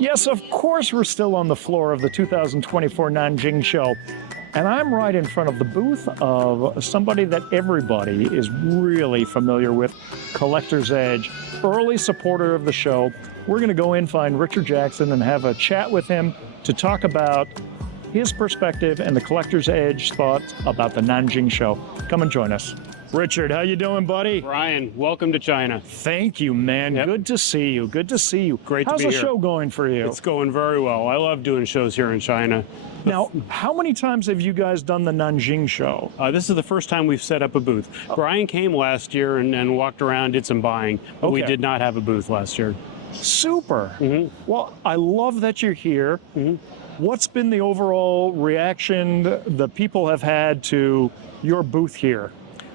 Yes, of course we're still on the floor of the 2024 Nanjing Show. And I'm right in front of the booth of somebody that everybody is really familiar with, Collector's Edge, early supporter of the show. We're going to go in, find Richard Jackson, and have a chat with him to talk about his perspective and the Collector's Edge thoughts about the Nanjing Show. Come and join us. Richard, how you doing, buddy? Brian, welcome to China. Thank you, man. Yep. Good to see you. Good to see you. Great to How's be the here. show going for you? It's going very well. I love doing shows here in China. Now, how many times have you guys done the Nanjing Show? This is the first time we've set up a booth. Brian came last year and walked around, did some buying, but we Okay. did not have a booth last year. Super. Mm-hmm. Well, I love that you're here. Mm-hmm. What's been the overall reaction the people have had to your booth here?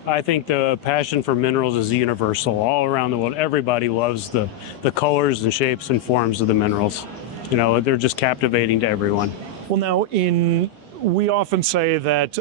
I think the passion for minerals is universal all around the world. Everybody loves the colors and shapes and forms of the minerals. You know, they're just captivating to everyone. Well, now, we often say that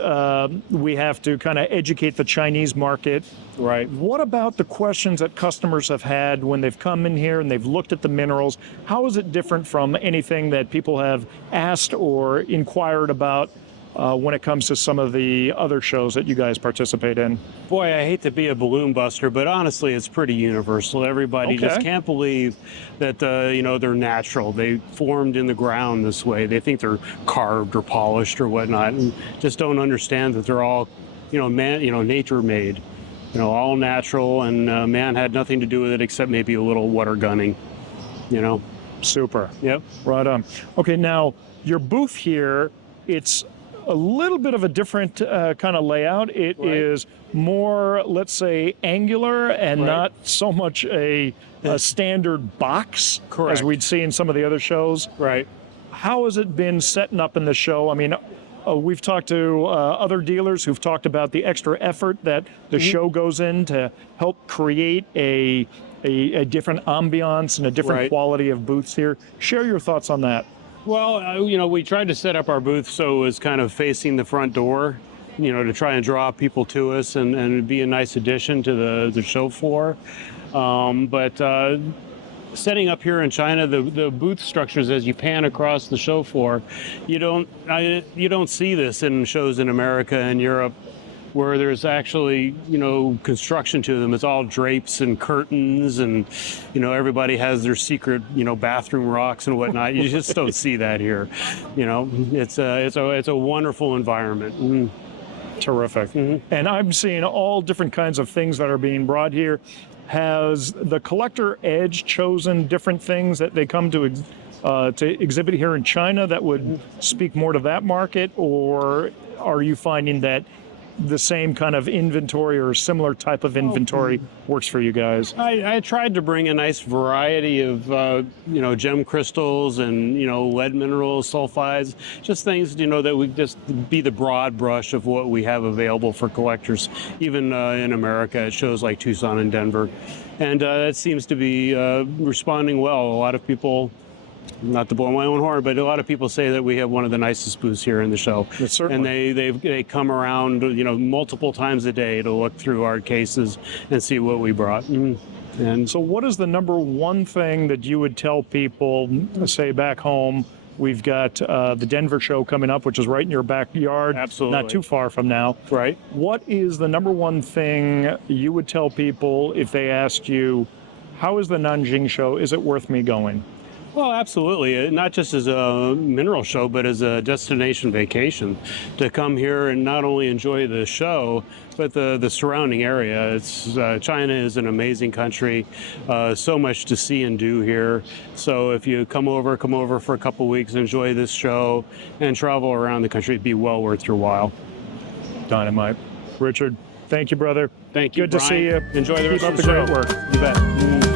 we have to kind of educate the Chinese market. Right. What about the questions that customers have had when they've come in here and they've looked at the minerals? How is it different from anything that people have asked or inquired about when it comes to some of the other shows that you guys participate in? Boy, I hate to be a balloon buster, but honestly, it's pretty universal. Everybody just Okay. can't believe that, they're natural. They formed in the ground this way. They think they're carved or polished or whatnot, and just don't understand that they're all, nature made. All natural, and man had nothing to do with it except maybe a little water gunning, Super. Yep. Right on. Okay, now, your booth here, it's a little bit of a different kind of layout. It Right. is more, let's say, angular and Right. not so much a standard box Correct. as we'd see in some of the other shows. Right. How has it been setting up in the show? I mean, we've talked to other dealers who've talked about the extra effort that the show goes in to help create a different ambiance and a different Right. quality of booths here. Share your thoughts on that. Well, we tried to set up our booth so it was kind of facing the front door, to try and draw people to us and be a nice addition to the show floor. But setting up here in China, the booth structures, as you pan across the show floor, you don't see this in shows in America and Europe, where there's actually, construction to them. It's all drapes and curtains, and, everybody has their secret, bathroom rocks and whatnot. You just don't see that here. It's a wonderful environment. Mm. Terrific. And I'm seeing all different kinds of things that are being brought here. Has the Collector Edge chosen different things that they come to exhibit here in China that would speak more to that market, or are you finding that the same kind of inventory or similar type of inventory works for you guys? I tried to bring a nice variety of, gem crystals and, lead minerals, sulfides, just things, that would just be the broad brush of what we have available for collectors, even in America at shows like Tucson and Denver. And it seems to be responding well. A lot of people, not to blow my own horn, but a lot of people say that we have one of the nicest booths here in the show. Yes, certainly. And they come around, multiple times a day to look through our cases and see what we brought. And So what is the number one thing that you would tell people, say back home? We've got the Denver show coming up, which is right in your backyard. Absolutely. Not too far from now. right. What is the number one thing you would tell people if they asked you, how is the Nanjing Show? Is it worth me going? Well, absolutely. Not just as a mineral show, but as a destination vacation. To come here and not only enjoy the show, but the surrounding area. China is an amazing country. So much to see and do here. So if you come over for a couple weeks, enjoy this show, and travel around the country, it'd be well worth your while. Dynamite. Richard, thank you, brother. Thank you, Good to Brian. see you. Enjoy the Keep rest up of the the show. great work. You bet.